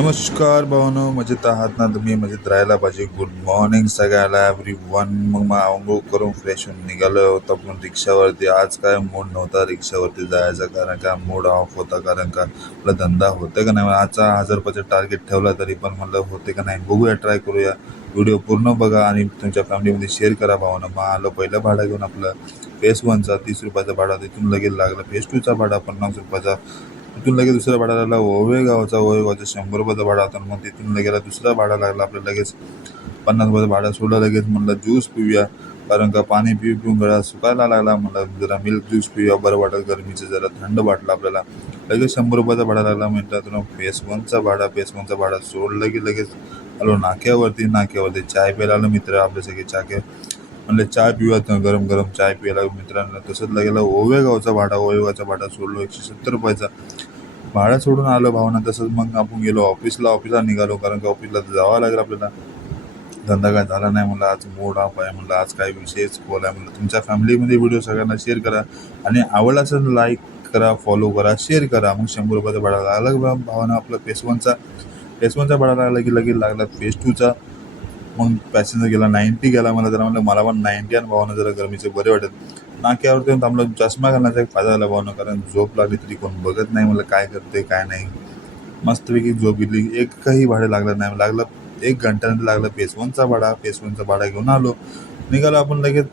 नमस्कार भावानो, मजेत आहात ना तुम्ही? मजेत राहायला पाहिजे. गुड मॉर्निंग सगळ्याला वन. मग आंघोळ करून फ्रेश होऊन निघालो होतो आपण रिक्षावरती. आज काय मूड नव्हता रिक्षावरती जायचा, कारण का मूड ऑफ होता, कारण का आपला धंदा होते का नाही. आजचा 1000 रुपयाचं टार्गेट ठेवला, तरी पण म्हणलं होते का नाही, बघूया, ट्राय करूया. व्हिडिओ पूर्ण बघा आणि तुमच्या फॅमिलीमध्ये शेअर करा भावानं. मग आलो पहिलं भाडं घेऊन आपलं फेस 1चा 30 रुपयाचा भाडा, तिथून लगेच लागला फेस 2चा भाडा 50 रुपयाचा. तिथून लगेच दुसरा भाडा लागला ओवे गावचा 100 रुपयाचा भाडा होता. मग तिथून लगेच दुसरा भाडा लागला आपल्याला लगेच 50 रुपयाचं भाडं सोडलं. लगेच म्हणलं ज्यूस पिऊया, कारण का पाणी पिऊ पिऊन गळा सुकायला लागला. म्हणलं जरा मिल्क ज्यूस पिऊया, बरं वाटलं, गरमीचं जरा थंड वाटलं आपल्याला. लगेच 100 रुपयाचा भाडा लागला. म्हटलं तुला फेस 1चा भाडा सोडलं की लगेच आलो नाक्यावरती चाय प्यायला आलो. मित्र आपले सगळे म्हणले चाय पिऊया, गरम गरम चाय प्यायला मित्रांना. तसंच लगेला ओवेगावचा भाडा सोडलो 170 रुपयाचा भाडा सोडून आलो भावना. तसंच मग आपण गेलो ऑफिसला निघालो, कारण का ऑफिसला जावं लागेल आपल्याला. धंदा काय झाला नाही, म्हणलं आज मूड ऑफ आहे, म्हणलं आज काय विशेष खोल आहे. म्हणलं तुमच्या फॅमिलीमध्ये व्हिडिओ सगळ्यांना शेअर करा, आणि आवडला असेल लाईक करा, फॉलो करा, शेअर करा. मग 100 रुपयाचा भाडा लागला भावानं आपला फेस 1चा भाडा लागला की लगेच लागला फेस 2चा. मग पॅसेंजर गेला 90 गेला. मला जरा म्हणलं मला पण 90 आणि भावानं जरा गरमीचे बरे वाटत. नाक्यावरती येऊन थांबलो. चष्मा घालण्याचा एक फायदा झाला भावानं, कारण झोप लागली तरी कोण बघत नाही, मला काय करते काय नाही. मस्तपैकी झोप घेतली. एकही भाडे लागलं नाही. लागलं 1 घंट्यानंतर लागलं फेस 1चा भाडा घेऊन आलो. निघालो आपण लगेच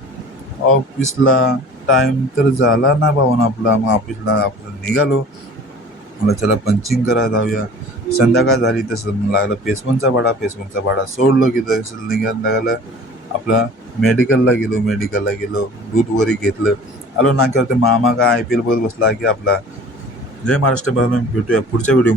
ऑफिसला. टाईम तर झाला ना भावानं आपला. मग ऑफिसला आपण निघालो. मला चला पंचिंग करा जाऊया. संध्याकाळ झाली. तसं मग लागलं फेस 1चा भाडा सोडलो की तसं निघालं आपला मेडिकलला गेलो. दूध वरी घेतलं. आलो नाक्यावर. ते मामा का IPL बघत बसला की आपला. जय महाराष्ट्र. भेटूया पुढच्या व्हिडिओ.